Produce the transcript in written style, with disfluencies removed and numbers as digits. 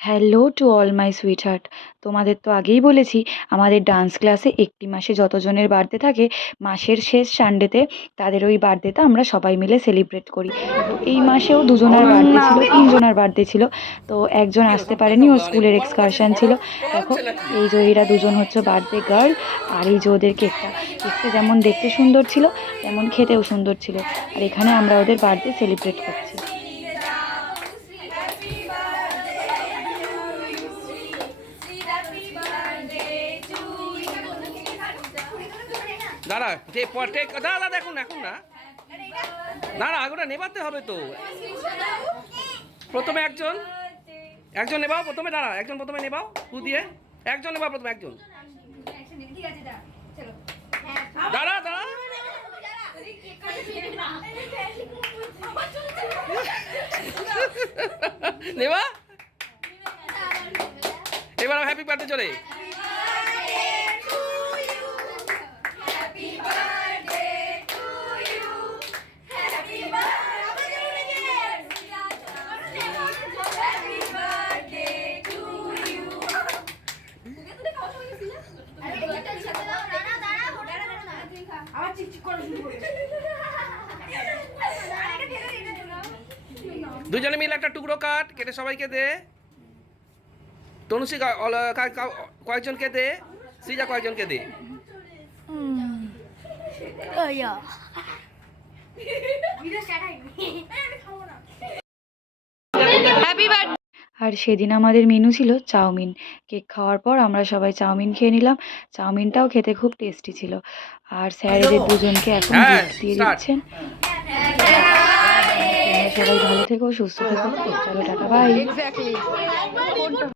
Hello to all my sweet heart. তোমাদের তো আগেই বলেছি আমাদের ডান্স ক্লাসে একটি মাসে যতজনের বার্থডে থাকে মাসের শেষ সানডেতে তাদের ওই বার্থডেটা আমরা সবাই মিলে সেলিব্রেট করি। তো এই মাসেও দুজনের বার্থডে ছিল, তিনজনের বার্থডে ছিল। তো একজন আসতে পারেনি, ও স্কুলের এক্সকারশন ছিল। দেখো এই যে এরা দুজন হচ্ছে বার্থডে গার্ল, আর এই যে ওদের কেকটা দেখতে যেমন দেখতে সুন্দর ছিল তেমন খেতেও সুন্দর ছিল। আর এখানে আমরা ওদের বার্থডে সেলিব্রেট করছি। দাঁড়া যে পটে দাঁড়া দেখুন এখন না, দাঁড়া আগুনটা নেভাতে হবে তো। প্রথমে একজন একজন নেবাও, প্রথমে দাঁড়া একজন প্রথমে নেবাও, তু দিয়ে একজন নেবাও, প্রথমে একজন দাঁড়া দাঁড়া। নেবা এবার হ্যাপি বার্থডে চলে। দুজনে মিলে একটা টুকরো কাট কেটে সবাইকে দে। তনুশ্রী কয়েকজনকে দে, সৃজা কয়েকজনকে দে। আর সেদিন আমাদের মেনু ছিল চাউমিন। কেক খাওয়ার পর আমরা সবাই চাউমিন খেয়ে নিলাম। চাউমিনটাও খেতে খুব টেস্টি ছিল। আর স্যার এদের দুজনকে এখন গিফট দিয়ে দিচ্ছেন। তোমরা সবাই ভালো থেকো, সুস্থ থেকো। চলো টাটা, বাই।